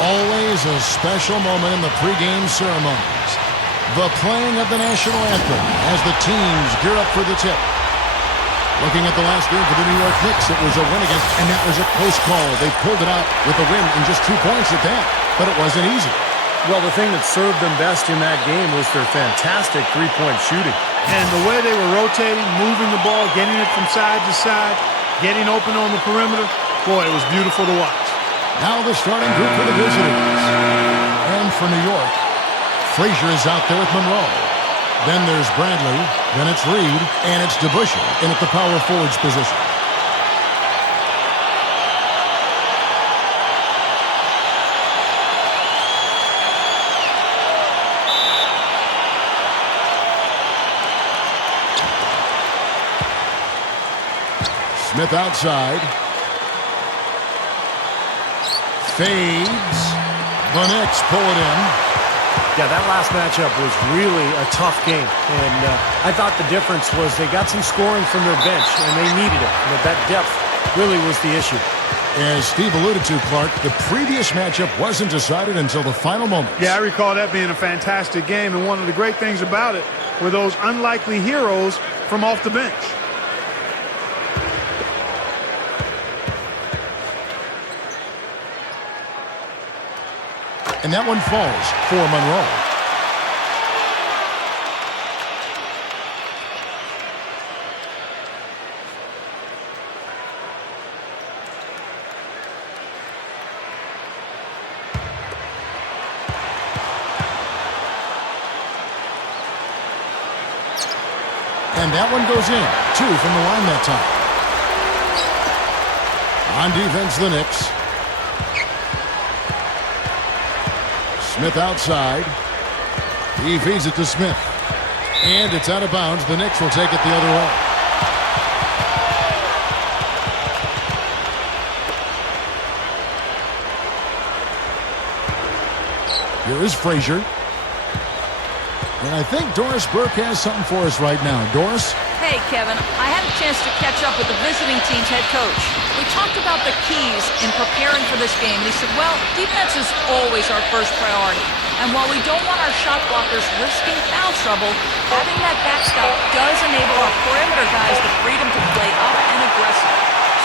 Always a special moment in the pregame ceremonies. The playing of the national anthem as the teams gear up for the tip. Looking at the last game for the New York Knicks, it was a win against, and that was a close call. They pulled it out with a win in just 2 points at that, but it wasn't easy. Well, the thing that served them best in that game was their fantastic three-point shooting. And the way they were rotating, moving the ball, getting it from side to side, getting open on the perimeter, boy, it was beautiful to watch. Now the starting group for the visitors. And for New York, Frazier is out there with Monroe. Then there's Bradley, then it's Reed, and it's DeBusschere in at the power forwards position. Smith outside. Fades. The Knicks pull it in. Yeah, that last matchup was really a tough game. And I thought the difference was they got some scoring from their bench, and they needed it. But that depth really was the issue. As Steve alluded to, Clark, the previous matchup wasn't decided until the final moments. Yeah, I recall that being a fantastic game, and one of the great things about it were those unlikely heroes from off the bench. And that one falls for Monroe. And that one goes in. 2 from the line that time. On defense, the Knicks. Smith outside. He feeds it to Smith. And it's out of bounds. The Knicks will take it the other way. Here is Frazier. And I think Doris Burke has something for us right now. Doris? Hey, Kevin. I had a chance to catch up with the visiting team's head coach. We talked about the keys in preparing for this game, and he said, well, defense is always our first priority. And while we don't want our shot blockers risking foul trouble, having that backstop does enable our perimeter guys the freedom to play up and aggressive.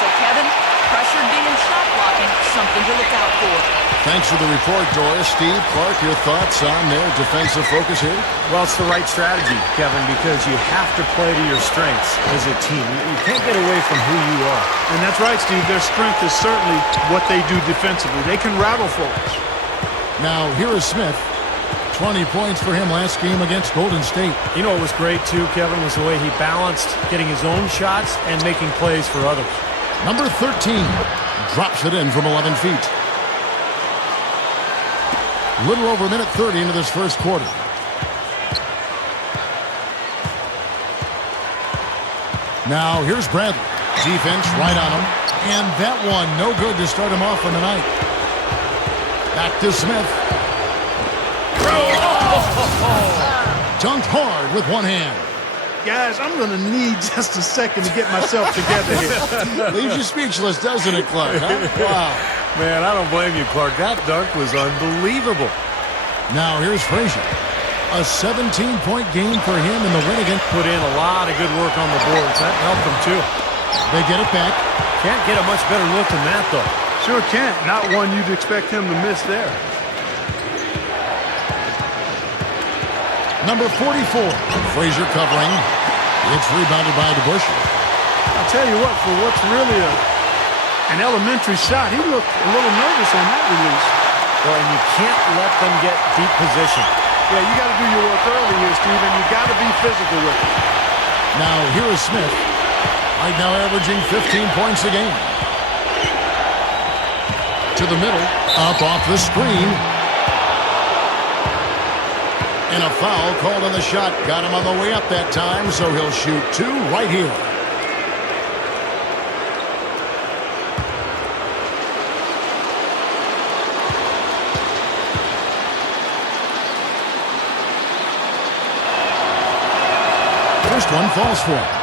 So, Kevin, pressure D and shot blocking, something to look out for. Thanks for the report, Doris. Steve, Clark, your thoughts on their defensive focus here? Well, it's the right strategy, Kevin, because you have to play to your strengths as a team. You can't get away from who you are. And that's right, Steve. Their strength is certainly what they do defensively. They can rattle folks. Now, here is Smith. 20 points for him last game against Golden State. You know what was great, too, Kevin, was the way he balanced getting his own shots and making plays for others. Number 13 drops it in from 11 feet. Little over a minute 30 into this first quarter. Now, here's Bradley. Defense right on him. And that one, no good to start him off on the night. Back to Smith. Dunked hard with one hand. Guys, I'm going to need just a second to get myself together here. Leaves you speechless, doesn't it, Clark? Huh? Wow. Man, I don't blame you, Clark. That dunk was unbelievable. Now, here's Frazier. A 17-point game for him in the win against. Put in a lot of good work on the boards. That helped them, too. They get it back. Can't get a much better look than that, though. Sure can't. Not one you'd expect him to miss there. Number 44, Frazier covering. It's rebounded by DeBusschere. I'll tell you what, for what's really an elementary shot, he looked a little nervous on that release. Well, and you can't let them get deep position. Yeah, you got to do your work early here, Steve, and you got to be physical with it. Now, here is Smith. Right now averaging 15 points a game. To the middle, up off the screen. And a foul called on the shot. Got him on the way up that time, so he'll shoot 2 right here. First one falls for him.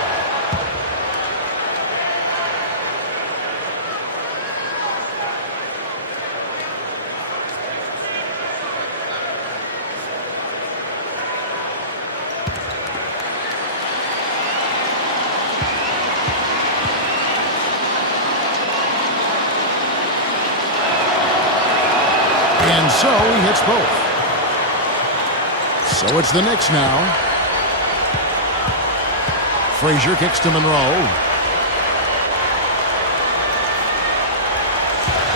And so he hits both. So it's the Knicks now. Frazier kicks to Monroe.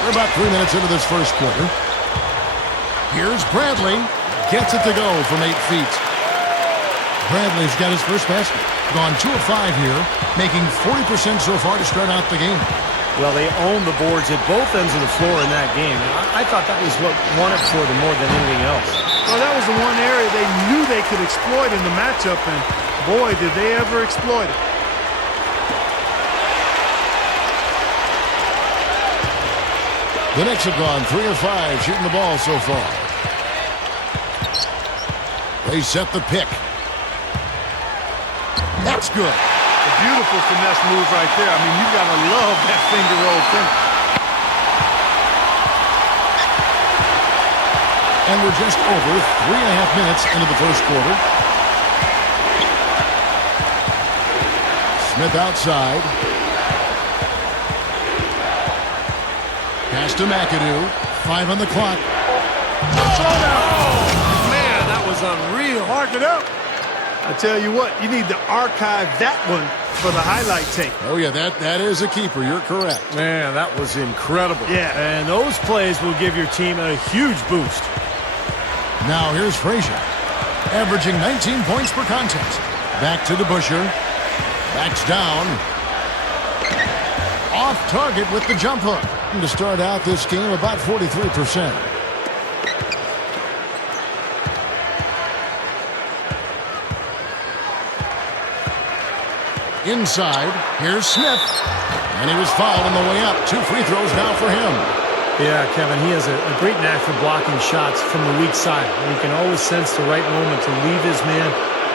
We're about 3 minutes into this first quarter. Here's Bradley. Gets it to go from 8 feet. Bradley's got his first basket. Gone 2 of 5 here, making 40% so far to start out the game. Well, they own the boards at both ends of the floor in that game. And I thought that was what won it for them more than anything else. Well, that was the one area they knew they could exploit in the matchup, and boy, did they ever exploit it. The Knicks have gone 3 of 5 shooting the ball so far. They set the pick. That's good. A beautiful finesse move right there. I mean, you got to love that finger roll finish. And we're just over 3.5 minutes into the first quarter. Smith outside. Pass to McAdoo. 5 on the clock. Oh, man, that was unreal. Mark it up. I tell you what, you need to archive that one for the highlight tape. Oh, yeah, that is a keeper. You're correct. Man, that was incredible. Yeah. And those plays will give your team a huge boost. Now here's Frazier, averaging 19 points per contest. Back to DeBusschere. Backs down. Off target with the jump hook. And to start out this game, about 43%. Inside, here's Smith. And he was fouled on the way up. 2 free throws now for him. Yeah, Kevin, he has a great knack for blocking shots from the weak side. And he can always sense the right moment to leave his man,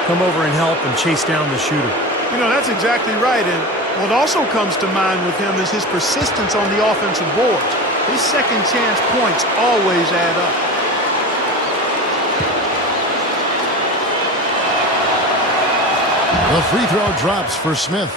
come over and help, and chase down the shooter. You know, that's exactly right. And what also comes to mind with him is his persistence on the offensive boards. His second chance points always add up. The free throw drops for Smith.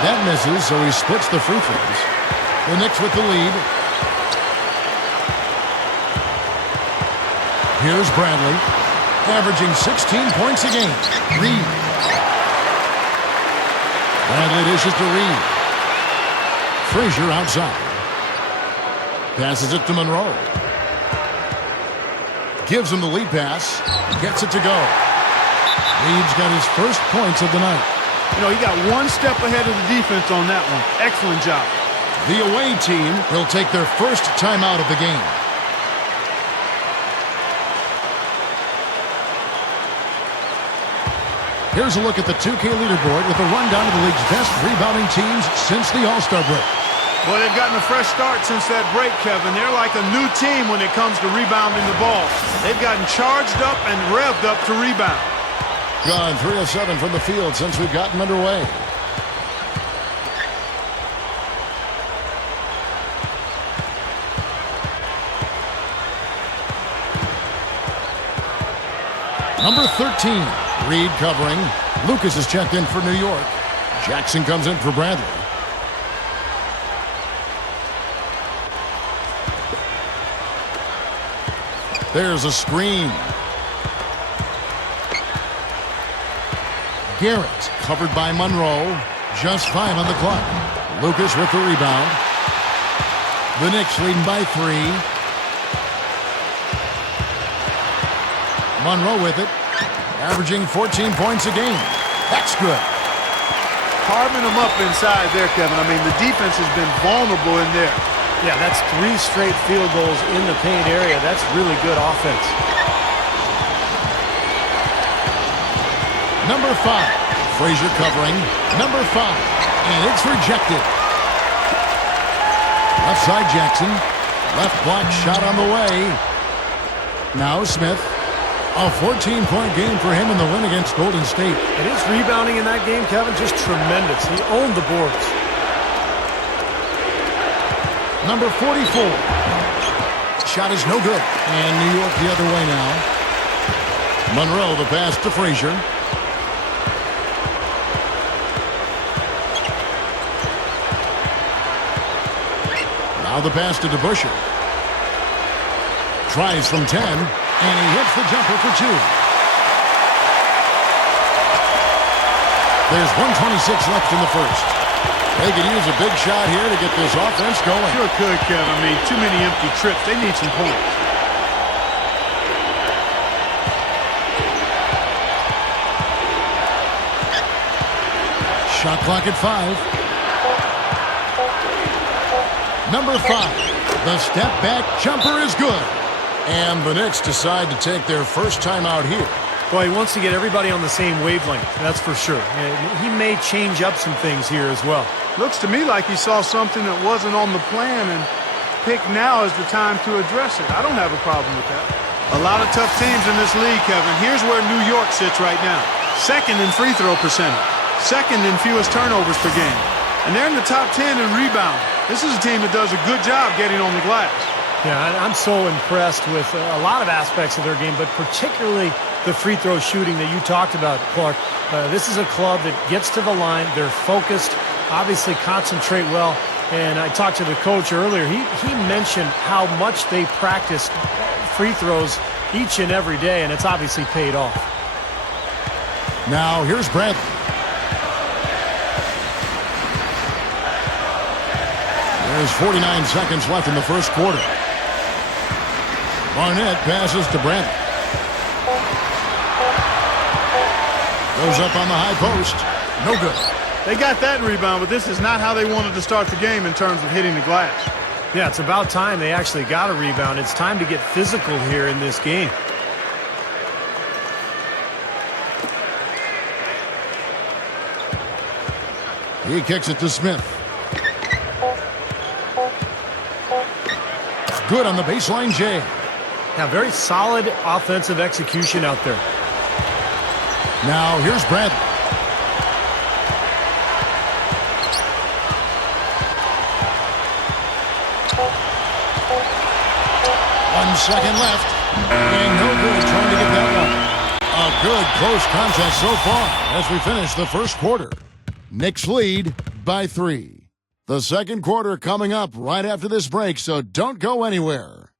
That misses, so he splits the free throws. The Knicks with the lead. Here's Bradley, averaging 16 points a game. Reed. Bradley dishes to Reed. Frazier outside. Passes it to Monroe. Gives him the lead pass. Gets it to go. Reed's got his first points of the night. You know, he got one step ahead of the defense on that one. Excellent job. The away team will take their first timeout of the game. Here's a look at the 2K leaderboard with a rundown of the league's best rebounding teams since the All-Star break. Well, they've gotten a fresh start since that break, Kevin. They're like a new team when it comes to rebounding the ball. They've gotten charged up and revved up to rebound. Gone 3 of 7 from the field since we've gotten underway. Number 13, Reed covering. Lucas is checked in for New York. Jackson comes in for Bradley. There's a screen. Garrett covered by Monroe. Just 5 on the clock. Lucas with the rebound. The Knicks leading by 3. Monroe with it, averaging 14 points a game. That's good. Carving them up inside there, Kevin. I mean, the defense has been vulnerable in there. Yeah, that's 3 straight field goals in the paint area. That's really good offense. Number 5, Frazier covering. Number 5, and it's rejected. Left side Jackson. Left block shot on the way. Now Smith. A 14-point game for him in the win against Golden State. And his rebounding in that game, Kevin, just tremendous. He owned the boards. Number 44. Shot is no good. And New York the other way now. Monroe, the pass to Frazier. Now the pass to DeBusschere. Tries from 10, and he hits the jumper for 2. There's 1:26 left in the first. They could use a big shot here to get this offense going. Sure could, Kevin. I mean, too many empty trips. They need some points. Shot clock at 5. Number 5. The step back jumper is good. And the Knicks decide to take their first time out here. Well, he wants to get everybody on the same wavelength, that's for sure. And he may change up some things here as well. Looks to me like he saw something that wasn't on the plan and picked now as the time to address it. I don't have a problem with that. A lot of tough teams in this league, Kevin. Here's where New York sits right now. Second in free throw percentage. Second in fewest turnovers per game. And they're in the top 10 in rebound. This is a team that does a good job getting on the glass. Yeah, I'm so impressed with a lot of aspects of their game, but particularly the free throw shooting that you talked about, Clark. This is a club that gets to the line. They're focused, obviously concentrate well. And I talked to the coach earlier. He mentioned how much they practice free throws each and every day, and it's obviously paid off. Now here's Bradley. There's 49 seconds left in the first quarter. Barnett passes to Bradley. Goes up on the high post. No good. They got that rebound, but this is not how they wanted to start the game in terms of hitting the glass. Yeah, it's about time they actually got a rebound. It's time to get physical here in this game. He kicks it to Smith. Good on the baseline, Jay. Now, very solid offensive execution out there. Now, here's Bradley. One second left. And no good trying to get that one. A good close contest so far as we finish the first quarter. Knicks lead by 3. The second quarter coming up right after this break, so don't go anywhere.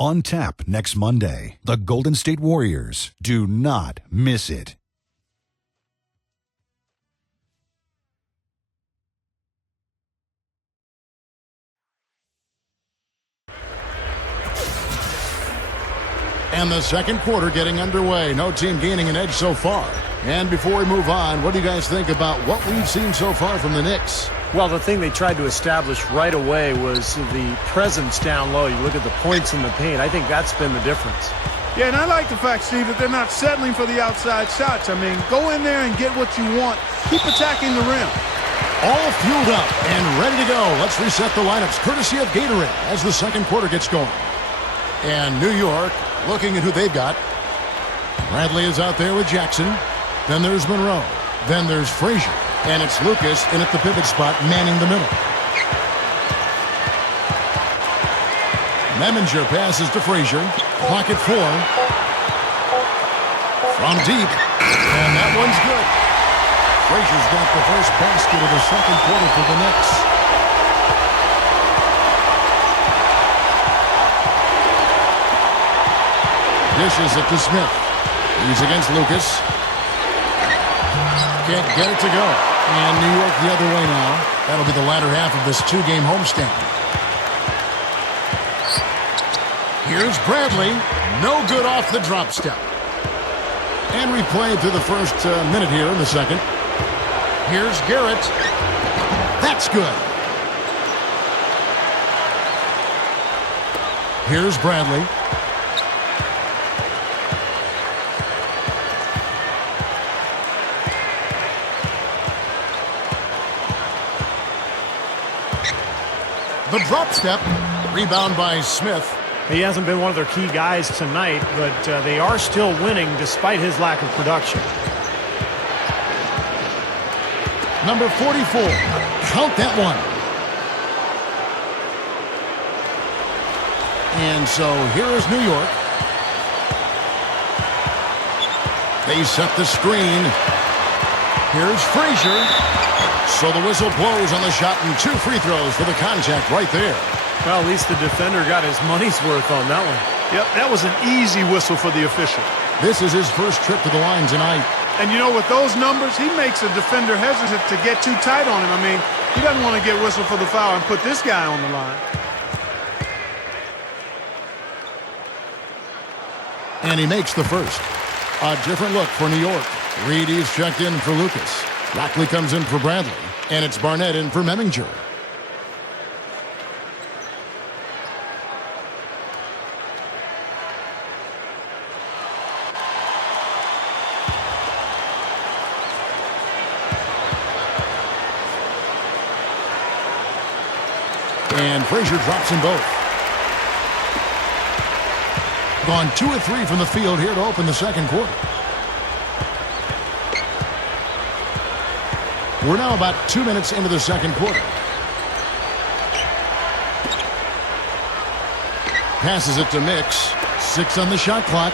On tap next Monday, the Golden State Warriors. Do not miss it. And the second quarter getting underway. No team gaining an edge so far. And before we move on, what do you guys think about what we've seen so far from the Knicks? Well, the thing they tried to establish right away was the presence down low. You look at the points in the paint. I think that's been the difference. Yeah, and I like the fact, Steve, that they're not settling for the outside shots. I mean, go in there and get what you want. Keep attacking the rim. All fueled up and ready to go. Let's reset the lineups courtesy of Gatorade as the second quarter gets going. And New York looking at who they've got. Bradley is out there with Jackson. Then there's Monroe. Then there's Frazier. And it's Lucas in at the pivot spot, manning the middle. Memminger passes to Frazier. Clock at 4. From deep. And that one's good. Frazier's got the first basket of the second quarter for the Knicks. Dishes it to Smith. He's against Lucas. Can't get it to go. And New York the other way now. That'll be the latter half of this two-game homestand. Here's Bradley. No good off the drop step. And we played through the first minute here in the second. Here's Garrett. That's good. Here's Bradley. The drop step. Rebound by Smith. He hasn't been one of their key guys tonight, but they are still winning despite his lack of production. Number 44. Count that one. And so here is New York. They set the screen. Here's Frazier. So the whistle blows on the shot and 2 free throws for the contact right there. Well, at least the defender got his money's worth on that one. Yep, that was an easy whistle for the official. This is his first trip to the line tonight. And you know, with those numbers, he makes a defender hesitant to get too tight on him. I mean, he doesn't want to get whistled for the foul and put this guy on the line. And he makes the first. A different look for New York. Reedy's checked in for Lucas. Rockley comes in for Bradley. And it's Barnett in for Memminger. And Frazier drops them both. Gone 2 of 3 from the field here to open the second quarter. We're now about 2 minutes into the second quarter. Passes it to Mix. 6 on the shot clock.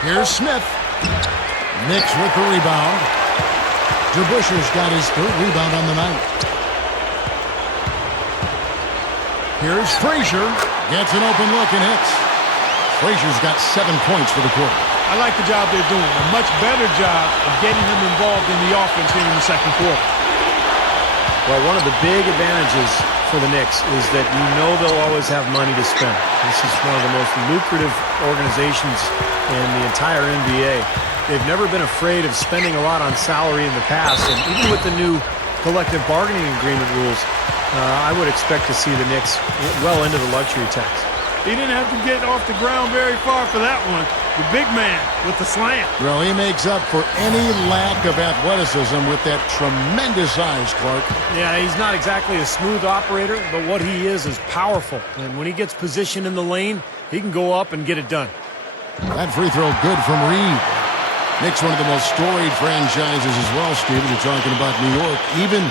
Here's Smith. Mix with the rebound. DeBuscher's got his 3rd rebound on the night. Here's Frazier. Gets an open look and hits. Frazier's got 7 points for the quarter. I like the job they're doing. A much better job of getting him involved in the offense here in the second quarter. Well, one of the big advantages for the Knicks is that you know they'll always have money to spend. This is one of the most lucrative organizations in the entire NBA. They've never been afraid of spending a lot on salary in the past, and even with the new collective bargaining agreement rules, I would expect to see the Knicks well into the luxury tax. He didn't have to get off the ground very far for that one. The big man with the slam. Well, he makes up for any lack of athleticism with that tremendous size, Clark. Yeah, he's not exactly a smooth operator, but what he is powerful. And when he gets positioned in the lane, he can go up and get it done. That free throw good from Reed. Knicks one of the most storied franchises as well, Steve. You're talking about New York. Even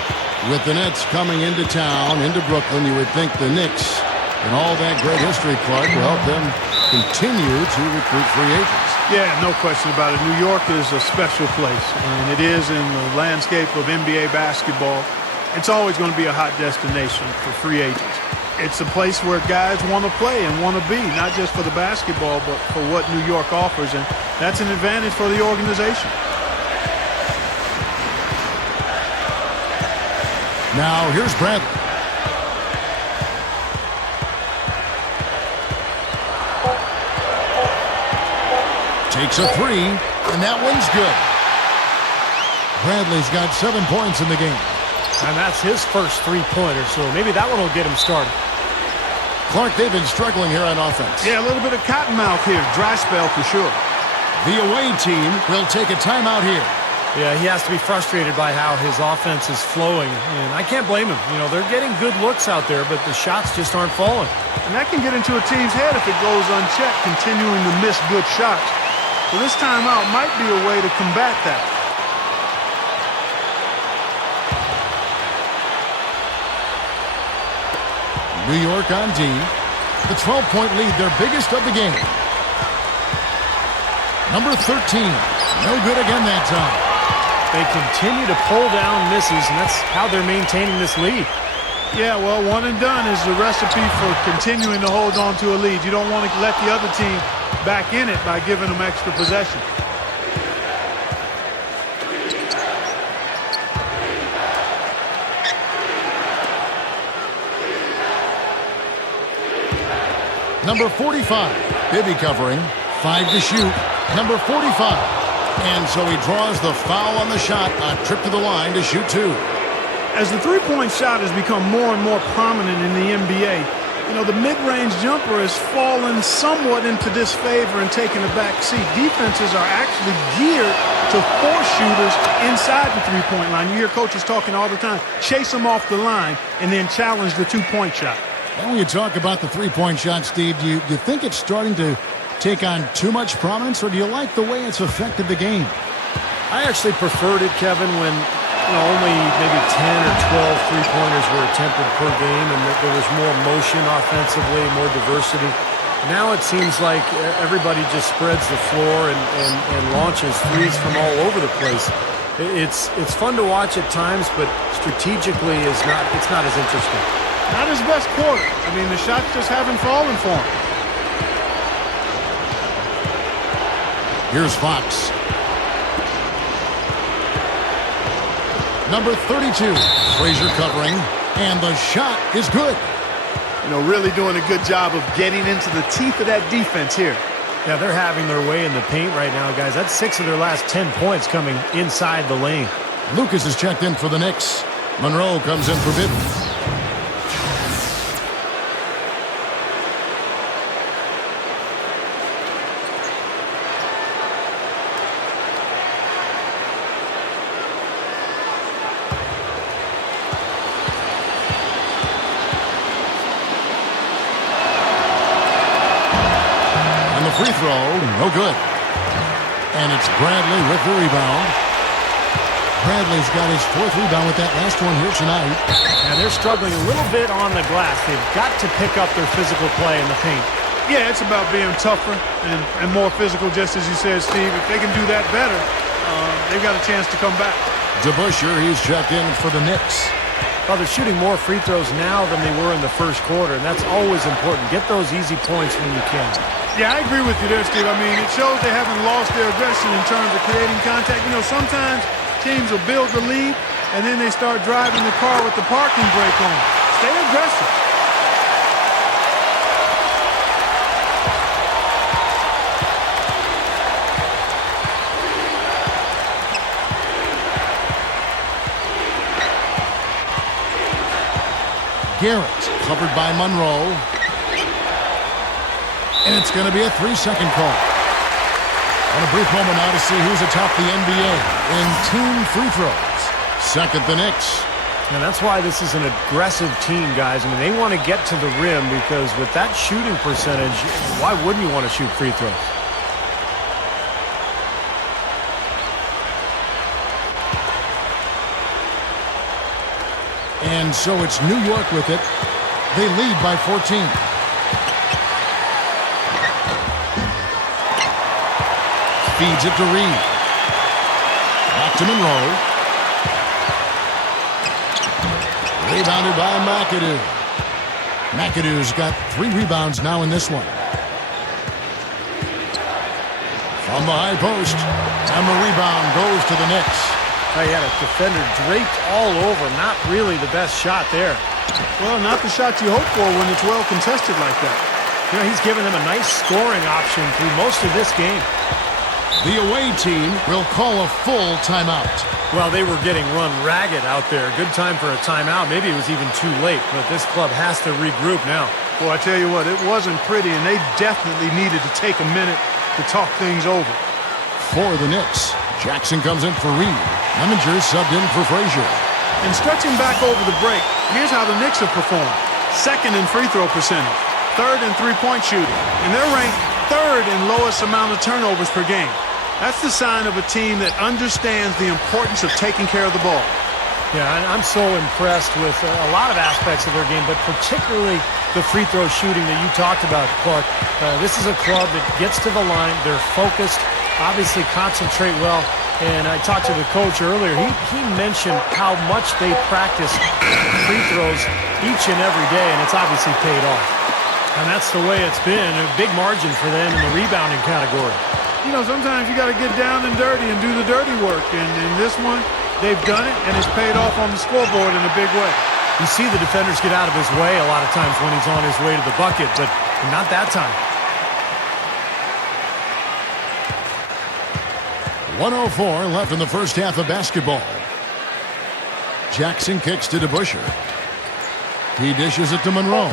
with the Nets coming into town, into Brooklyn, you would think the Knicks and all that great history, Clark, will help them continue to recruit free agents. Yeah, no question about it. New York is a special place, and it is in the landscape of NBA basketball. It's always going to be a hot destination for free agents. It's a place where guys want to play and want to be, not just for the basketball, but for what New York offers, and that's an advantage for the organization. Now, here's Bradley. Takes a 3, and that one's good. Bradley's got 7 points in the game. And that's his first 3-pointer, so maybe that one will get him started. Clark, they've been struggling here on offense. Yeah, a little bit of cottonmouth here. Dry spell for sure. The away team will take a timeout here. Yeah, he has to be frustrated by how his offense is flowing, and I can't blame him. You know, they're getting good looks out there, but the shots just aren't falling. And that can get into a team's head if it goes unchecked, continuing to miss good shots. So this timeout might be a way to combat that. New York on D. The 12-point lead, their biggest of the game. Number 13. No good again that time. They continue to pull down misses, and that's how they're maintaining this lead. Yeah, well, one and done is the recipe for continuing to hold on to a lead. You don't want to let the other team back in it by giving them extra possession. Number 45. Bibby covering. 5 to shoot. Number 45. And so he draws the foul on the shot. A trip to the line to shoot 2. As the three-point shot has become more and more prominent in the NBA, you know, the mid-range jumper has fallen somewhat into disfavor and taken a back seat. Defenses are actually geared to force shooters inside the three-point line. You hear coaches talking all the time. Chase them off the line and then challenge the two-point shot. When you talk about the three-point shot, Steve, do you think it's starting to take on too much prominence, or do you like the way it's affected the game? I actually preferred it, Kevin, when only maybe 10 or 12 three-pointers were attempted per game, and that there was more motion offensively, more diversity. Now it seems like everybody just spreads the floor and launches threes from all over the place. It's fun to watch at times, but strategically it's not as interesting. Not his best quarter. I mean, the shots just haven't fallen for him. Here's Fox. Number 32, Frazier covering, and the shot is good. You know, really doing a good job of getting into the teeth of that defense here. Yeah, they're having their way in the paint right now, guys. That's 6 of their last 10 points coming inside the lane. Lucas is checked in for the Knicks. Monroe comes in for Bibby. Free throw, no good. And it's Bradley with the rebound. Bradley's got his 4th rebound with that last one here tonight. And they're struggling a little bit on the glass. They've got to pick up their physical play in the paint. Yeah, it's about being tougher and more physical, just as you said, Steve. If they can do that better, they've got a chance to come back. DeBusschere, he's checked in for the Knicks. Well, they're shooting more free throws now than they were in the first quarter, and that's always important. Get those easy points when you can. Yeah, I agree with you there, Steve. I mean, it shows they haven't lost their aggression in terms of creating contact. You know, sometimes teams will build the lead, and then they start driving the car with the parking brake on. Stay aggressive. Garrett covered by Monroe. And it's going to be a 3-second call. And a brief moment now to see who's atop the NBA in team free throws. Second, the Knicks. And that's why this is an aggressive team, guys. I mean, they want to get to the rim because with that shooting percentage, why wouldn't you want to shoot free throws? And so it's New York with it. They lead by 14. Feeds it to Reed. Back to Monroe. Rebounded by McAdoo. McAdoo's got 3 rebounds now in this one. From the high post. And the rebound goes to the Knicks. He had a defender draped all over. Not really the best shot there. Well, not the shot you hope for when it's well contested like that. You know, he's given them a nice scoring option through most of this game. The away team will call a full timeout. Well, they were getting run ragged out there. Good time for a timeout. Maybe it was even too late, but this club has to regroup now. Well, I tell you what, it wasn't pretty, and they definitely needed to take a minute to talk things over. For the Knicks, Jackson comes in for Reed. Lemminger subbed in for Frazier. And stretching back over the break, here's how the Knicks have performed. 2nd in free throw percentage, 3rd in three-point shooting, and they're ranked 3rd in lowest amount of turnovers per game. That's the sign of a team that understands the importance of taking care of the ball. Yeah, I'm so impressed with a lot of aspects of their game, but particularly the free throw shooting that you talked about, Clark. This is a club that gets to the line. They're focused, obviously concentrate well. And I talked to the coach earlier. He mentioned how much they practice free throws each and every day, and it's obviously paid off. And that's the way it's been. A big margin for them in the rebounding category. You know, sometimes you got to get down and dirty and do the dirty work. And in this one, they've done it, and it's paid off on the scoreboard in a big way. You see the defenders get out of his way a lot of times when he's on his way to the bucket, but not that time. 1:04 left in the first half of basketball. Jackson kicks to DeBusschere. He dishes it to Monroe.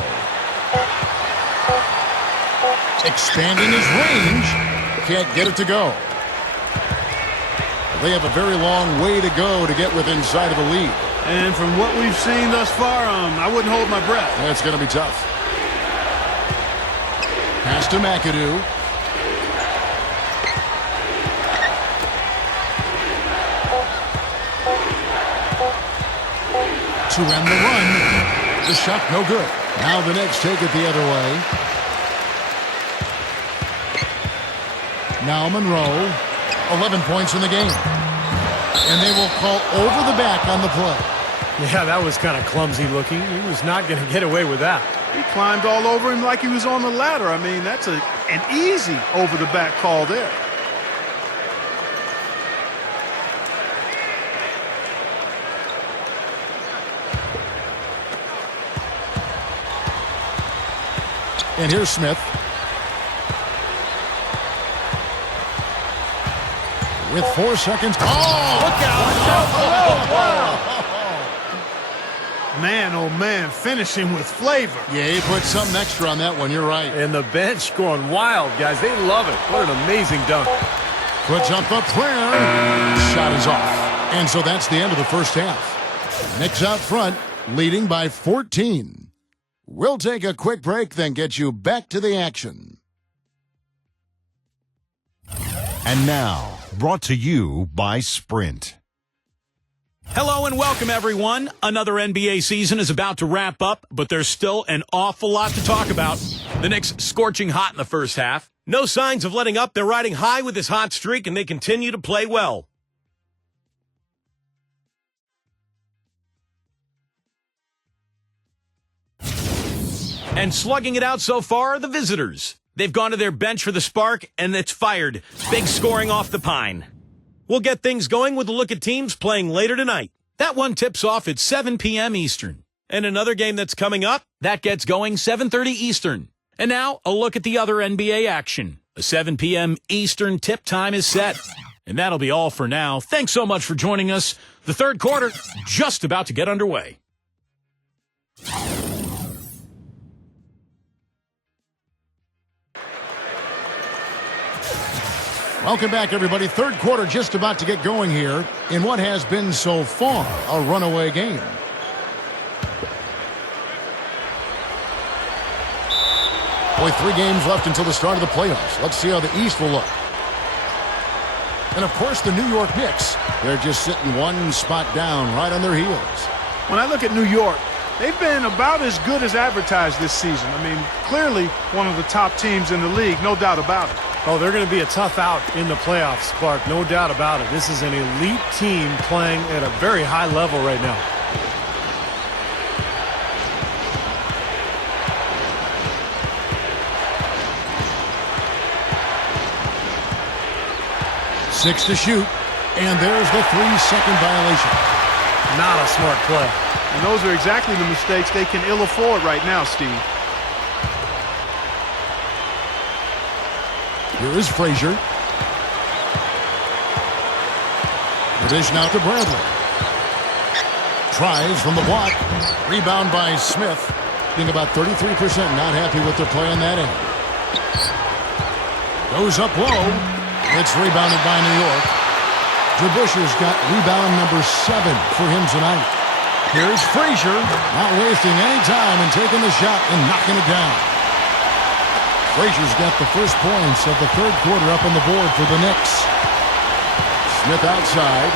Expanding his range. Can't get it to go. They have a very long way to go to get within sight of the lead. And from what we've seen thus far, I wouldn't hold my breath. That's going to be tough. Pass to McAdoo. to end the run. The shot no good. Now the Knicks take it the other way. Now Monroe, 11 points in the game. And they will call over the back on the play. Yeah, that was kind of clumsy looking. He was not going to get away with that. He climbed all over him like he was on the ladder. I mean, that's an easy over-the-back call there. And here's Smith. With 4 seconds. Oh! Look out! Man, oh man, finishing with flavor. Yeah, he put something extra on that one. You're right. And the bench going wild, guys. They love it. What an amazing dunk. Puts up a prayer. Shot is off. And so that's the end of the first half. Knicks out front, leading by 14. We'll take a quick break, then get you back to the action. And now, brought to you by Sprint. Hello and welcome, everyone. Another NBA season is about to wrap up, but there's still an awful lot to talk about. The Knicks scorching hot in the first half. No signs of letting up. They're riding high with this hot streak, and they continue to play well. And slugging it out so far are the visitors. They've gone to their bench for the spark, and it's fired. Big scoring off the pine. We'll get things going with a look at teams playing later tonight. That one tips off at 7 p.m. Eastern. And another game that's coming up, that gets going 7:30 Eastern. And now, a look at the other NBA action. A 7 p.m. Eastern tip time is set. And that'll be all for now. Thanks so much for joining us. The third quarter, just about to get underway. Welcome back, everybody. Third quarter just about to get going here in what has been so far a runaway game. Boy, 3 games left until the start of the playoffs. Let's see how the East will look. And, of course, the New York Knicks. They're just sitting one spot down right on their heels. When I look at New York, they've been about as good as advertised this season. I mean, clearly one of the top teams in the league, no doubt about it. Oh, they're going to be a tough out in the playoffs, Clark. No doubt about it. This is an elite team playing at a very high level right now. Six to shoot, and there's the 3-second violation. Not a smart play. And those are exactly the mistakes they can ill afford right now, Steve. Here is Frazier. The dish now to Bradley. Tries from the block. Rebound by Smith. Being about 33%, not happy with their play on that end. Goes up low. It's rebounded by New York. DeBuscher's got rebound number 7 for him tonight. Here's Frazier, not wasting any time and taking the shot and knocking it down. Frazier's got the first points of the third quarter up on the board for the Knicks. Smith outside.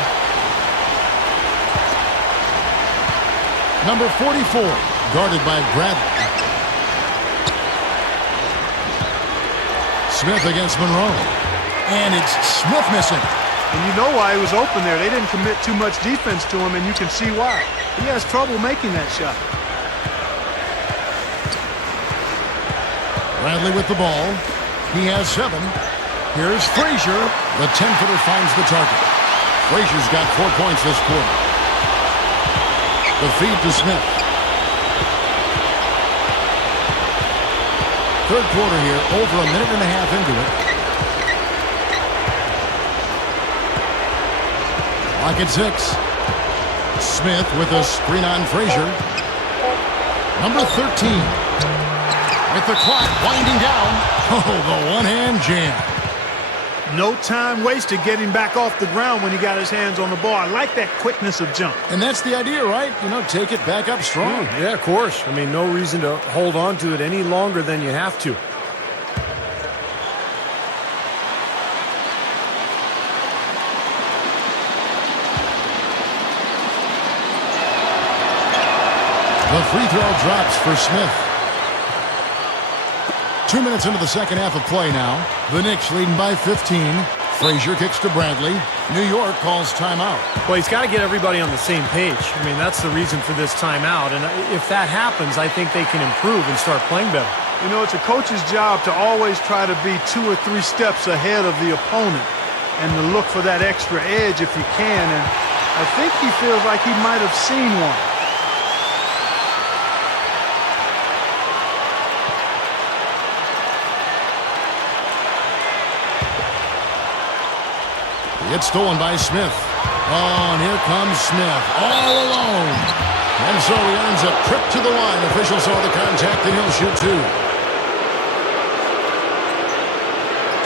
Number 44, guarded by Bradley. Smith against Monroe. And it's Smith missing. And you know why he was open there. They didn't commit too much defense to him, and you can see why. He has trouble making that shot. Bradley with the ball. He has 7. Here's Frazier. The 10-footer finds the target. Frazier's got 4 points this quarter. The feed to Smith. Third quarter here, over a minute and a half into it. Clock at 6. Smith with a screen on Frazier. Number 13. With the clock winding down. Oh, the one-hand jam. No time wasted getting back off the ground when he got his hands on the ball. I like that quickness of jump. And that's the idea, right? You know, take it back up strong. Yeah, of course. I mean, no reason to hold on to it any longer than you have to. free throw drops for Smith. 2 minutes into the second half of play now. The Knicks leading by 15. Frazier kicks to Bradley. New York calls timeout. Well, he's got to get everybody on the same page. I mean, that's the reason for this timeout. And if that happens, I think they can improve and start playing better. You know, it's a coach's job to always try to be 2 or 3 steps ahead of the opponent and to look for that extra edge if you can. And I think he feels like he might have seen one. It's stolen by Smith. Oh, and here comes Smith all alone. And so he earns a trip to the line. Officials saw the contact, and he'll shoot 2.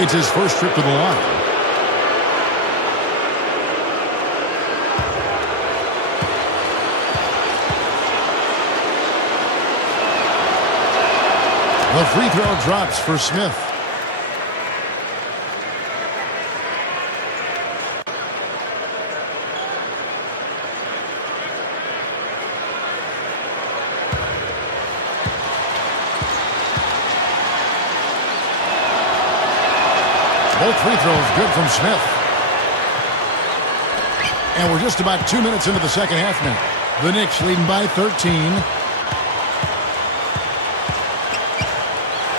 It's his first trip to the line. The free throw drops for Smith. Both free throws good from Smith. And we're just about 2 minutes into the second half now. The Knicks leading by 13.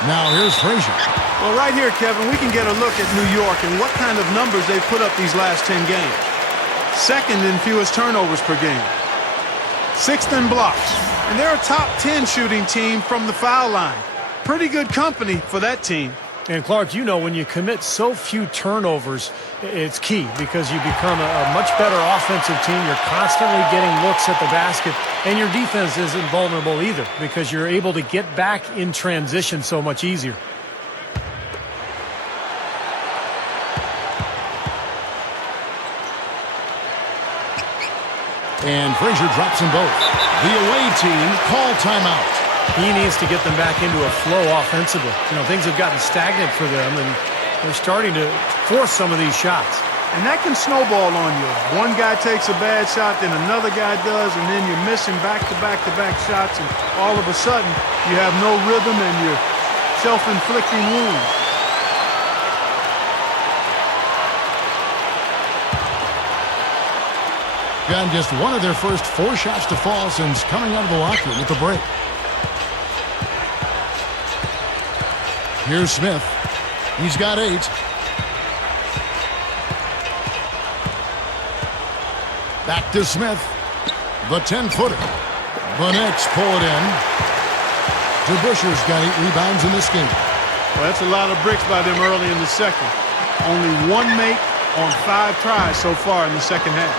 Now here's Frazier. Well, right here, Kevin, we can get a look at New York and what kind of numbers they've put up these last 10 games. Second in fewest turnovers per game. 6th in blocks. And they're a top 10 shooting team from the foul line. Pretty good company for that team. And, Clark, you know, when you commit so few turnovers, it's key because you become a much better offensive team. You're constantly getting looks at the basket, and your defense isn't vulnerable either because you're able to get back in transition so much easier. And Frazier drops them both. The away team call timeout. He needs to get them back into a flow offensively. You know, things have gotten stagnant for them, and they're starting to force some of these shots. And that can snowball on you. One guy takes a bad shot, then another guy does, and then you're missing back-to-back-to-back shots, and all of a sudden, you have no rhythm and you're self-inflicting wounds. Gotten just one of their first 4 shots to fall since coming out of the locker room with the break. Here's Smith. He's got 8. Back to Smith. The 10-footer. The Knicks pull it in. DeBuscher's got 8 rebounds in this game. Well, that's a lot of bricks by them early in the second. Only 1 make on 5 tries so far in the second half.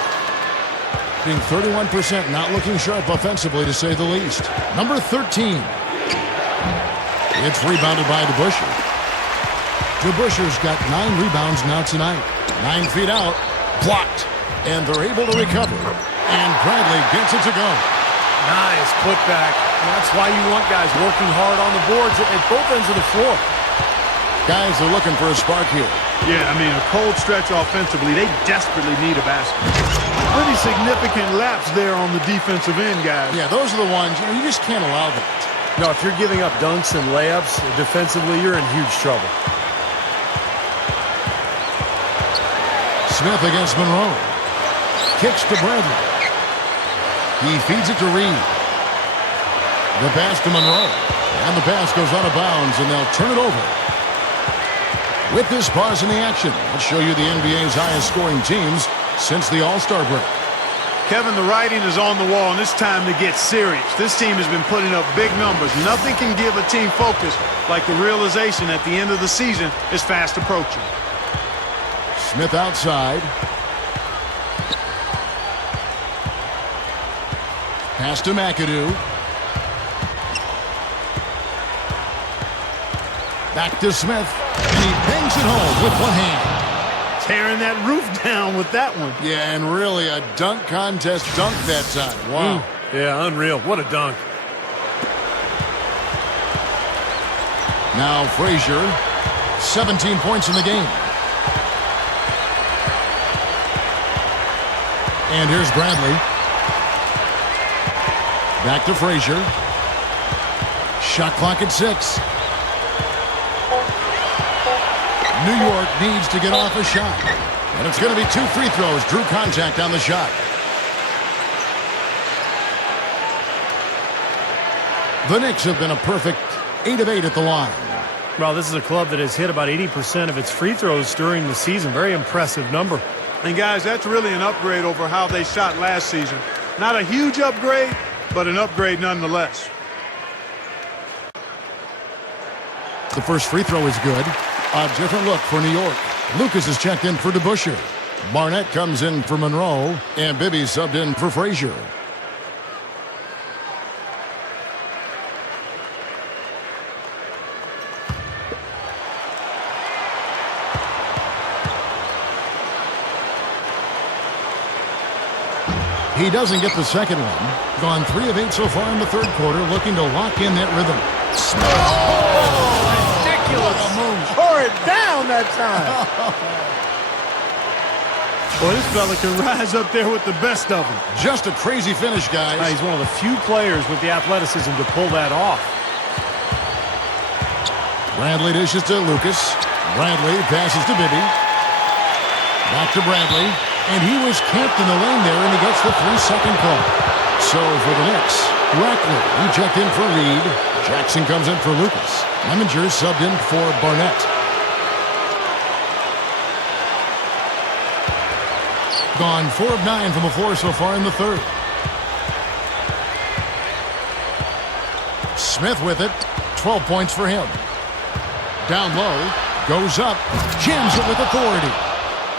Being 31%, not looking sharp offensively, to say the least. Number 13. It's rebounded by DeBuscher. DeBuscher's got 9 rebounds now tonight. 9 feet out. Blocked. And they're able to recover. And Bradley gets it to go. Nice putback. That's why you want guys working hard on the boards at both ends of the floor. Guys are looking for a spark here. Yeah, I mean, a cold stretch offensively. They desperately need a basket. Pretty significant laps there on the defensive end, guys. Yeah, those are the ones, you just can't allow that. No, if you're giving up dunks and layups defensively, you're in huge trouble. Smith against Monroe. Kicks to Bradley. He feeds it to Reed. The pass to Monroe. And the pass goes out of bounds, and they'll turn it over. With this pause in the action, let's show you the NBA's highest-scoring teams since the All-Star break. Kevin, the writing is on the wall, and it's time to get serious. This team has been putting up big numbers. Nothing can give a team focus like the realization at the end of the season is fast approaching. Smith outside. Pass to McAdoo. Back to Smith. And he bangs it home with one hand. Tearing that roof down with that one. Yeah, and really a dunk contest dunk that time. Wow. Yeah, unreal. What a dunk. Now Frazier, 17 points in the game. And here's Bradley. Back to Frazier. Shot clock at 6. New York needs to get off a shot. And it's going to be 2 free throws. Drew contact on the shot. The Knicks have been a perfect 8 of 8 at the line. Well, this is a club that has hit about 80% of its free throws during the season. Very impressive number. And, guys, that's really an upgrade over how they shot last season. Not a huge upgrade, but an upgrade nonetheless. The first free throw is good. A different look for New York. Lucas is checked in for DeBusschere. Barnett comes in for Monroe. And Bibby subbed in for Frazier. He doesn't get the second one. Gone 3 of 8 so far in the third quarter, looking to lock in that rhythm. Ridiculous. Tore it down that time. Boy, this fella can rise up there with the best of them. Just a crazy finish, guys. He's one of the few players with the athleticism to pull that off. Bradley dishes to Lucas. Bradley passes to Bibby. Back to Bradley. And he was camped in the lane there, and he gets the 3-second call. So for the Knicks, Rackley, he checked in for Reed. Jackson comes in for Lucas. Lemminger subbed in for Barnett. Gone 4 of 9 from the floor so far in the third. Smith with it. 12 points for him. Down low. Goes up. Jams it with authority.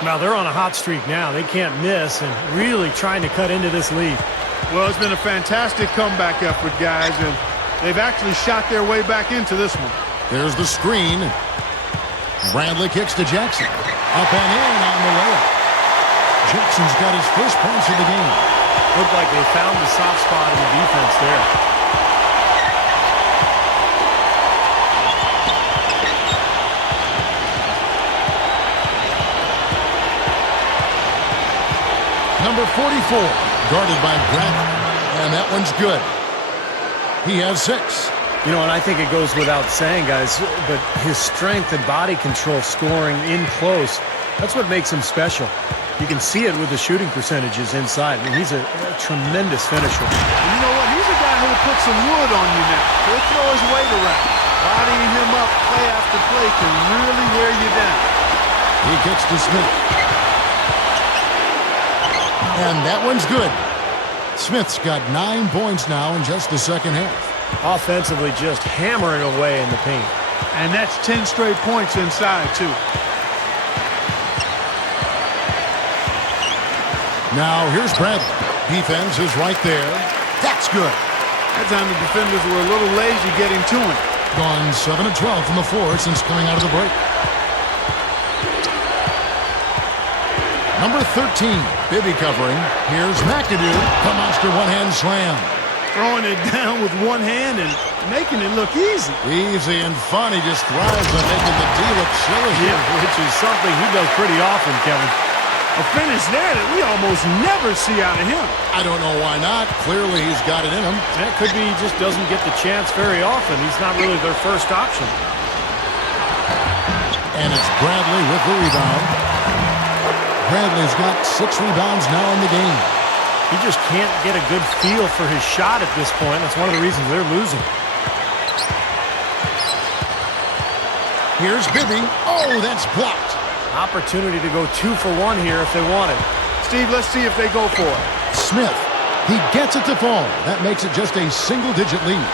Now they're on a hot streak now. They can't miss and really trying to cut into this lead. Well, it's been a fantastic comeback effort, guys, and they've actually shot their way back into this one. There's the screen. Bradley kicks to Jackson. Up and in on the layup. Jackson's got his first points of the game. Looked like they found the soft spot in the defense there. Number 44, guarded by Bradley. And that one's good. He has 6. You know, and I think it goes without saying, guys, but his strength and body control scoring in close, that's what makes him special. You can see it with the shooting percentages inside. I mean, he's a tremendous finisher. And you know what? He's a guy who'll put some wood on you now. He'll throw his weight around. Bodying him up play after play can really wear you down. He kicks to Smith. And that one's good. Smith's got 9 points now in just the second half. Offensively, just hammering away in the paint. And that's 10 straight points inside, too. Now, here's Bradley. Defense is right there. That's good. That time the defenders were a little lazy getting to him. Gone 7 of 12 from the floor since coming out of the break. Number 13, Bibby covering. Here's McAdoo. The monster one-hand slam. Throwing it down with one hand and making it look easy. Easy and fun. He just thrives on making the D look silly. Yeah, which is something he does pretty often, Kevin. A finish there that we almost never see out of him. I don't know why not. Clearly he's got it in him. That could be he just doesn't get the chance very often. He's not really their first option. And it's Bradley with the rebound. Bradley's got 6 rebounds now in the game. He just can't get a good feel for his shot at this point. That's one of the reasons they're losing. Here's Bibby. Oh, that's blocked. Opportunity to go 2 for 1 here if they want it. Steve, let's see if they go for it. Smith. He gets it to fall. That makes it just a single-digit lead.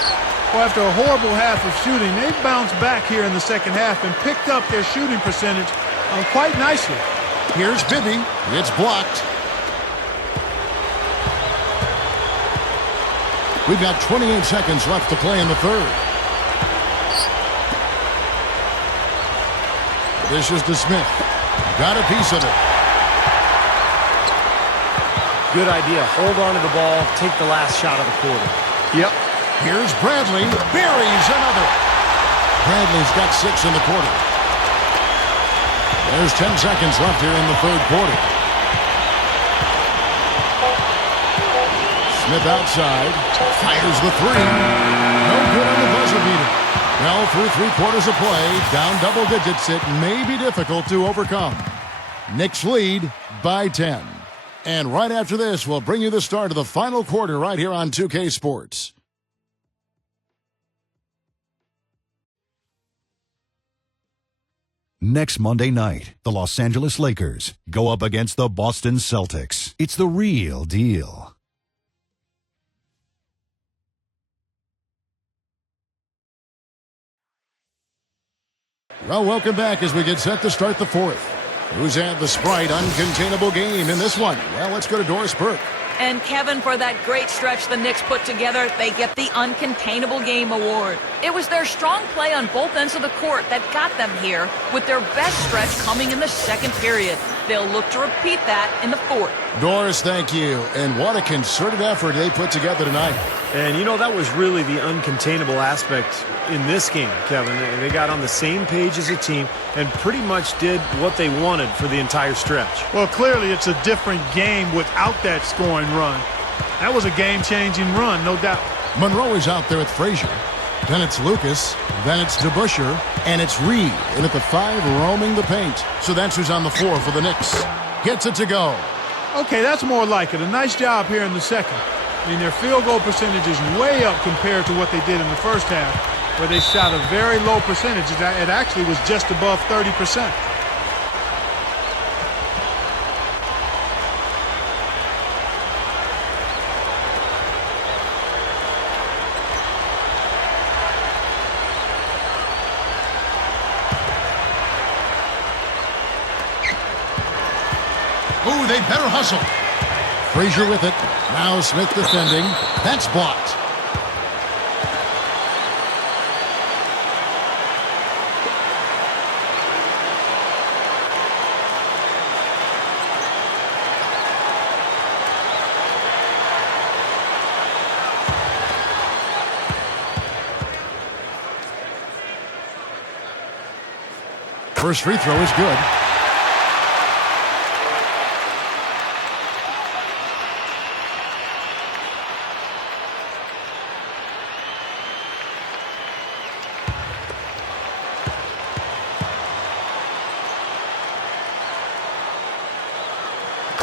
Well, after a horrible half of shooting, they've bounced back here in the second half and picked up their shooting percentage quite nicely. Here's Bibby. It's blocked. We've got 28 seconds left to play in the third. This is to Smith. Got a piece of it. Good idea. Hold on to the ball. Take the last shot of the quarter. Yep. Here's Bradley. Buries another. Bradley's got 6 in the quarter. There's 10 seconds left here in the third quarter. Smith outside. Fires the three. No good on the buzzer beater. Well, through 3/4 of play, down double digits, it may be difficult to overcome. Knicks lead by 10. And right after this, we'll bring you the start of the final quarter right here on 2K Sports. Next Monday night, the Los Angeles Lakers go up against the Boston Celtics. It's the real deal. Well, welcome back as we get set to start the fourth. Who's had the Sprite uncontainable game in this one? Well, let's go to Doris Burke. And Kevin, for that great stretch the Knicks put together, they get the Uncontainable Game Award. It was their strong play on both ends of the court that got them here, with their best stretch coming in the second period. They'll look to repeat that in the fourth. Doris, thank you. And what a concerted effort they put together tonight. And, you know, that was really the uncontainable aspect in this game, Kevin. They got on the same page as a team and pretty much did what they wanted for the entire stretch. Well, clearly it's a different game without that scoring run. That was a game-changing run, no doubt. Monroe is out there with Frazier. Then it's Lucas. Then it's DeBusschere. And it's Reed. And at the 5, roaming the paint. So that's who's on the floor for the Knicks. Gets it to go. Okay, that's more like it. A nice job here in the second. I mean, their field goal percentage is way up compared to what they did in the first half, where they shot a very low percentage. It actually was just above 30%. Ooh, they better hustle. Frazier with it. Now Smith defending. That's blocked. First free throw is good.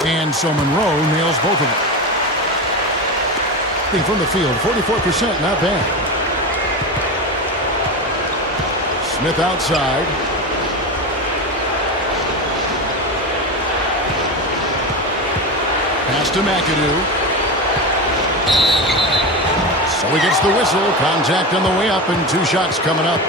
And so Monroe nails both of them. From the field, 44%, not bad. Smith outside. Pass to McAdoo. So he gets the whistle. Contact on the way up and 2 shots coming up.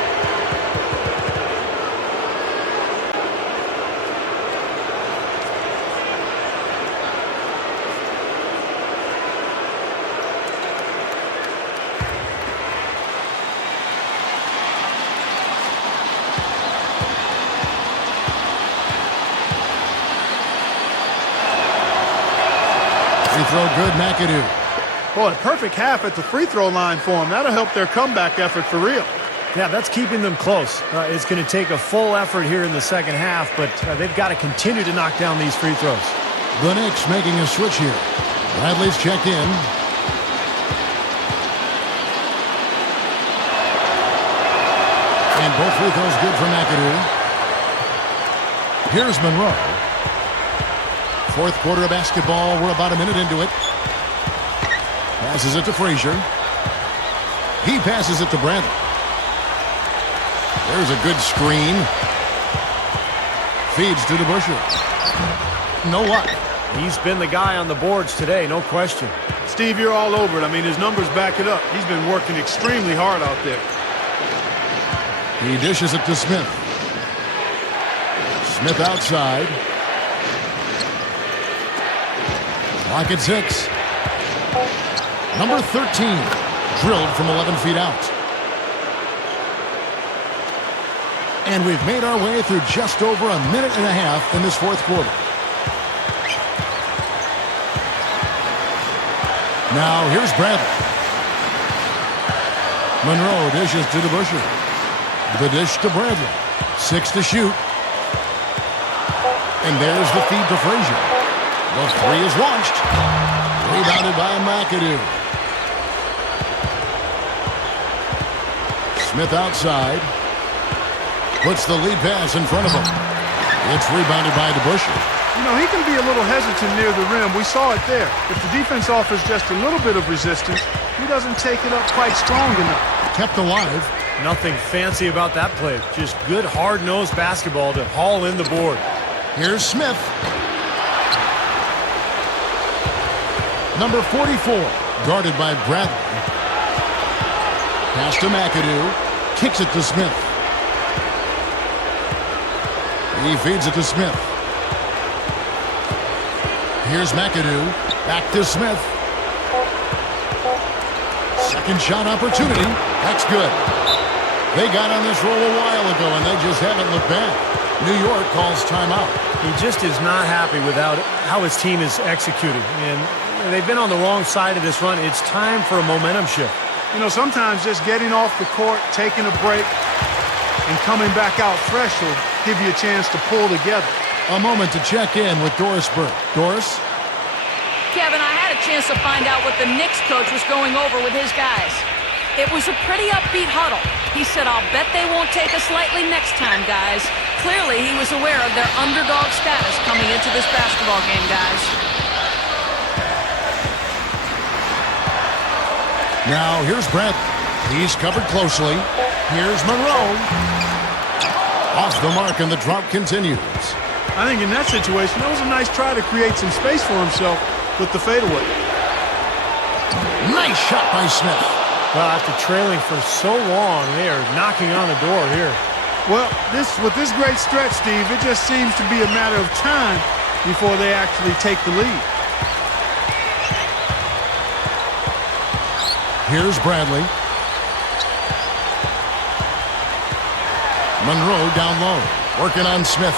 Free throw good, McAdoo. Boy, a perfect half at the free throw line for them. That'll help their comeback effort for real. Yeah, that's keeping them close. It's going to take a full effort here in the second half, but they've got to continue to knock down these free throws. The Knicks making a switch here. Bradley's checked in. And both free throws good for McAdoo. Here's Monroe. Fourth quarter of basketball. We're about a minute into it. Passes it to Frazier. He passes it to Bradley. There's a good screen. Feeds to DeBusschere. No luck. He's been the guy on the boards today, no question. Steve, you're all over it. I mean, his numbers back it up. He's been working extremely hard out there. He dishes it to Smith. Smith outside. Clock at 6. Number 13. Drilled from 11 feet out. And we've made our way through just over a minute and a half in this fourth quarter. Now here's Bradley. Monroe dishes to DeBusschere. The dish to Bradley. 6 to shoot. And there's the feed to Frazier. The 3 is launched. Rebounded by McAdoo. Smith outside. Puts the lead pass in front of him. It's rebounded by DeBusschere. You know, he can be a little hesitant near the rim. We saw it there. If the defense offers just a little bit of resistance, he doesn't take it up quite strong enough. Kept alive. Nothing fancy about that play. Just good, hard-nosed basketball to haul in the board. Here's Smith. Number 44, guarded by Bradley. Pass to McAdoo. Kicks it to Smith. He feeds it to Smith. Here's McAdoo. Back to Smith. Second shot opportunity. That's good. They got on this roll a while ago, and they just haven't looked back. New York calls timeout. He just is not happy with how his team is executing. And they've been on the wrong side of this run. It's time for a momentum shift. You know, sometimes just getting off the court, taking a break, and coming back out fresh will give you a chance to pull together. A moment to check in with Doris Burke. Doris? Kevin, I had a chance to find out what the Knicks coach was going over with his guys. It was a pretty upbeat huddle. He said, "I'll bet they won't take us lightly next time, guys." Clearly, he was aware of their underdog status coming into this basketball game, guys. Now, here's Brent. He's covered closely. Here's Monroe. Off the mark, and the drop continues. I think in that situation, that was a nice try to create some space for himself with the fadeaway. Nice shot by Smith. Well, after trailing for so long, they are knocking on the door here. Well, with this great stretch, Steve, it just seems to be a matter of time before they actually take the lead. Here's Bradley. Monroe down low, working on Smith.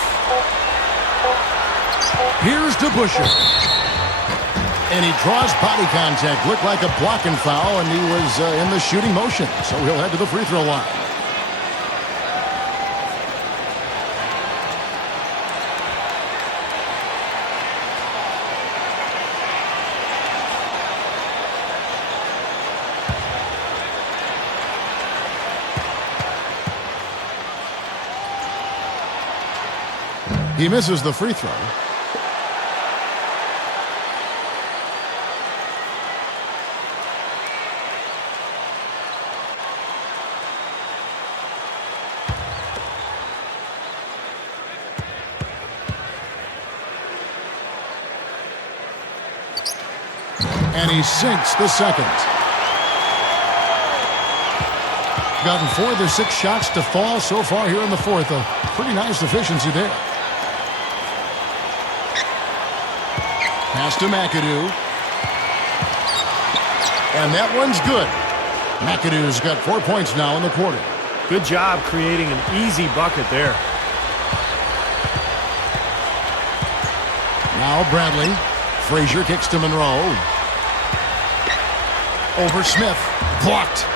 Here's DeBusschere. And he draws body contact. Looked like a blocking foul, and he was in the shooting motion. So he'll head to the free throw line. He misses the free throw. And he sinks the second. Gotten 4 of their 6 shots to fall so far here in the fourth. A pretty nice efficiency there. Pass to McAdoo. And that one's good. McAdoo's got 4 points now in the quarter. Good job creating an easy bucket there. Now Bradley. Frazier kicks to Monroe. Over Smith. Blocked.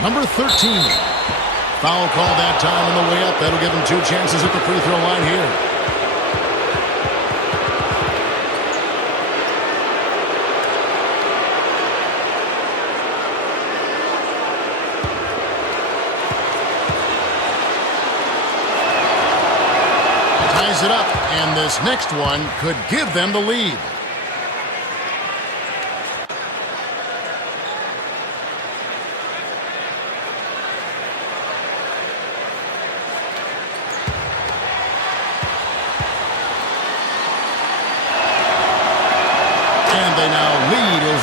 Number 13. Foul call that time on the way up. That'll give him 2 chances at the free throw line here. Ties it up, and this next one could give them the lead.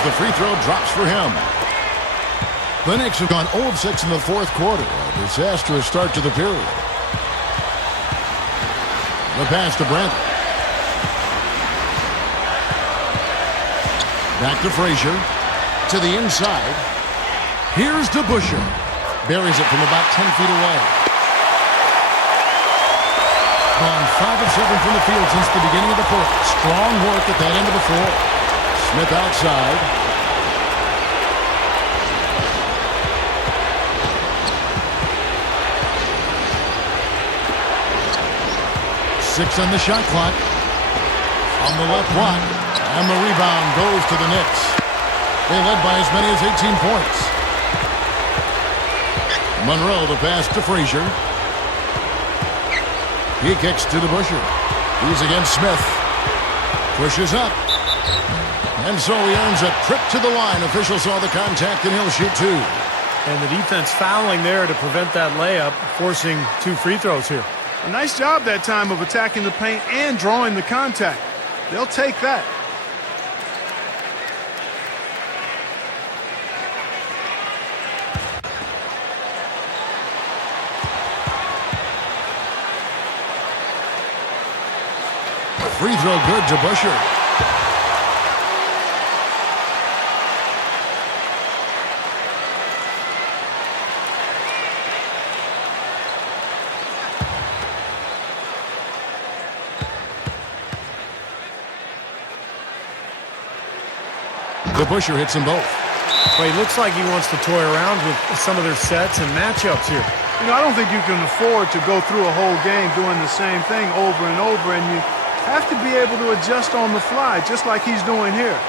The free throw drops for him. The Knicks have gone 0 of 6 in the fourth quarter. A disastrous start to the period. The pass to Brent. Back to Frazier. To the inside. Here's DeBusschere. Buries it from about 10 feet away. Gone 5 of 7 from the field since the beginning of the fourth. Strong work at that end of the floor. Smith outside. 6 on the shot clock. On the left block. And the rebound goes to the Knicks. They led by as many as 18 points. Monroe, the pass to Frazier. He kicks to DeBusschere. He's against Smith. Pushes up. And so he earns a trip to the line. Officials saw the contact, and he'll shoot 2. And the defense fouling there to prevent that layup, forcing 2 free throws here. A nice job that time of attacking the paint and drawing the contact. They'll take that. Free throw good to DeBusschere. DeBusschere hits them both. Well, he looks like he wants to toy around with some of their sets and matchups here. You know, I don't think you can afford to go through a whole game doing the same thing over and over, and you have to be able to adjust on the fly, just like he's doing here.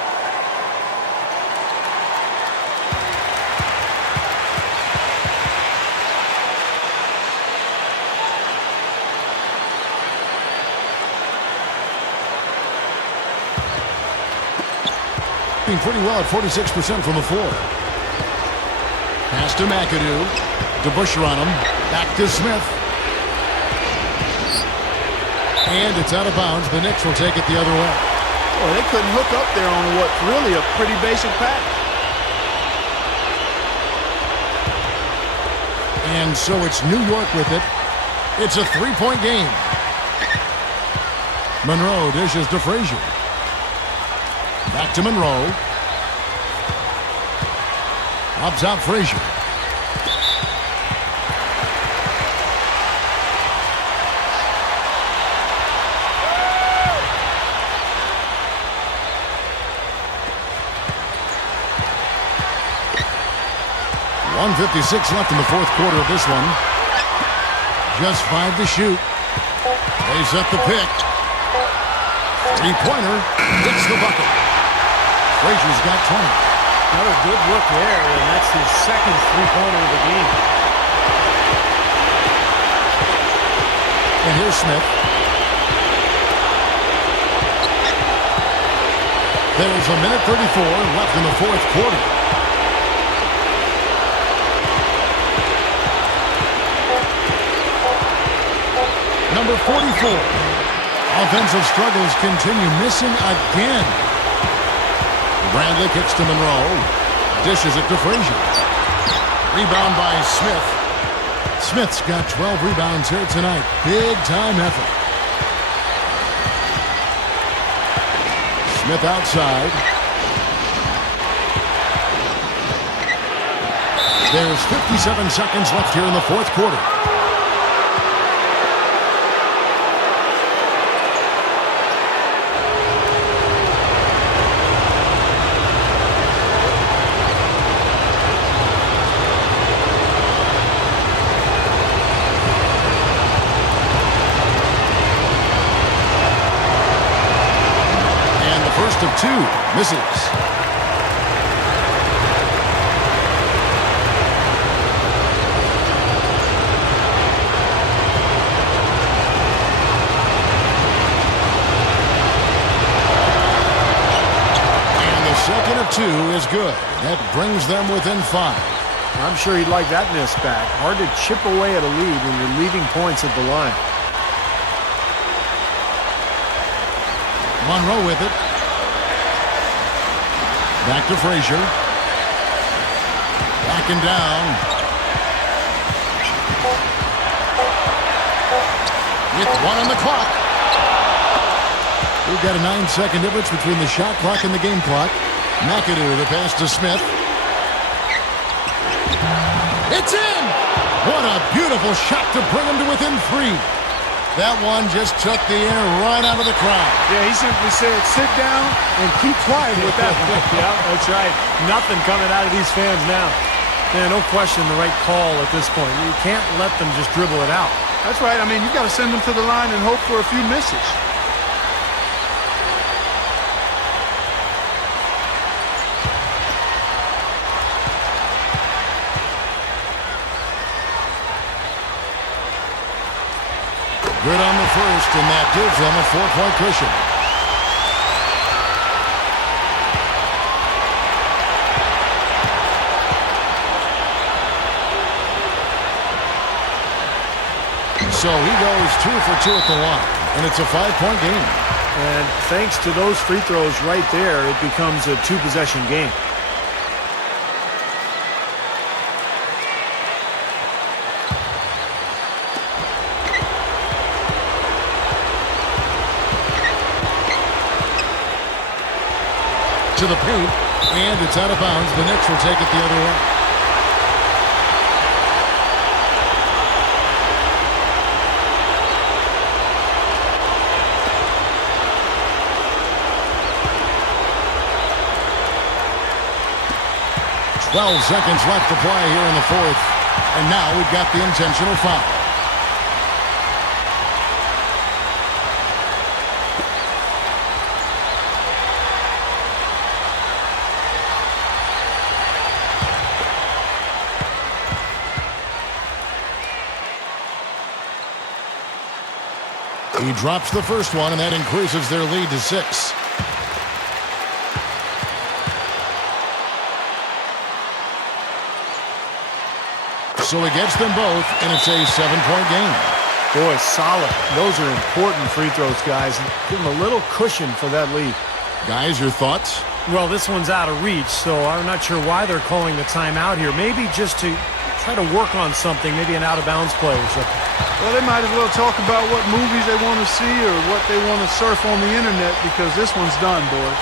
Pretty well at 46% from the floor. Pass to McAdoo. DeBusschere on him. Back to Smith. And it's out of bounds. The Knicks will take it the other way. Well, they couldn't hook up there on what's really a pretty basic pass. And so it's New York with it. It's a 3-point game. Monroe dishes to Frazier. Back to Monroe. Up top, Frazier. .156 left in the fourth quarter of this one. Just 5 to shoot. They set the pick. Three-pointer hits the bucket. Frazier's got 20. Another good look there, and that's his second three-pointer of the game. And here's Smith. There's a minute 34 left in the fourth quarter. Number 44. Offensive struggles continue, missing again. Bradley kicks to Monroe. Dishes it to Frazier. Rebound by Smith. Smith's got 12 rebounds here tonight. Big time effort. Smith outside. There's 57 seconds left here in the fourth quarter. Of 2, misses. And the second of 2 is good. That brings them within 5. I'm sure he'd like that miss back. Hard to chip away at a lead when you're leaving points at the line. Monroe with it. Back to Frazier. Backing down. With 1 on the clock. We've got a 9-second difference between the shot clock and the game clock. McAdoo, the pass to Smith. It's in! What a beautiful shot to bring him to within 3. That one just took the air right out of the crowd. Yeah, he simply said, sit down and keep quiet with that one. Yeah, that's right. Nothing coming out of these fans now. Yeah, no question the right call at this point. You can't let them just dribble it out. That's right. I mean, you got to send them to the line and hope for a few misses. Good on the first, and that gives them a 4-point cushion. So he goes 2 for 2 at the line, and it's a 5-point game. And thanks to those free throws right there, it becomes a 2-possession game. To the paint, and it's out of bounds. The Knicks will take it the other way. "12 seconds left to play here in the fourth. And now we've got the intentional foul. He drops the first one, and that increases their lead to 6. So he gets them both, and it's a 7-point game. Boy, solid. Those are important free throws, guys. Give them a little cushion for that lead. Guys, your thoughts? Well, this one's out of reach, so I'm not sure why they're calling the timeout here. Maybe just to try to work on something, maybe an out-of-bounds play or something. Well, they might as well talk about what movies they want to see or what they want to surf on the internet, because this one's done, boys.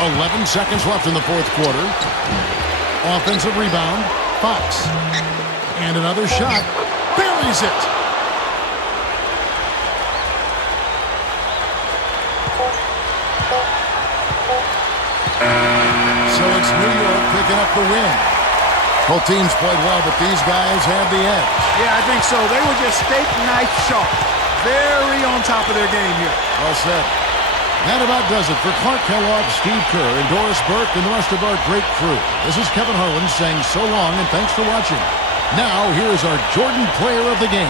"11 seconds left in the fourth quarter. Offensive rebound, Fox. And another shot. Buries it. So it's New York picking up the win. Both teams played well, but these guys had the edge. Yeah, I think so. They were just steak knife sharp. Very on top of their game here. Well said. That about does it for Clark Kellogg, Steve Kerr, and Doris Burke, and the rest of our great crew. This is Kevin Harlan saying so long and thanks for watching. Now, here is our Jordan Player of the Game.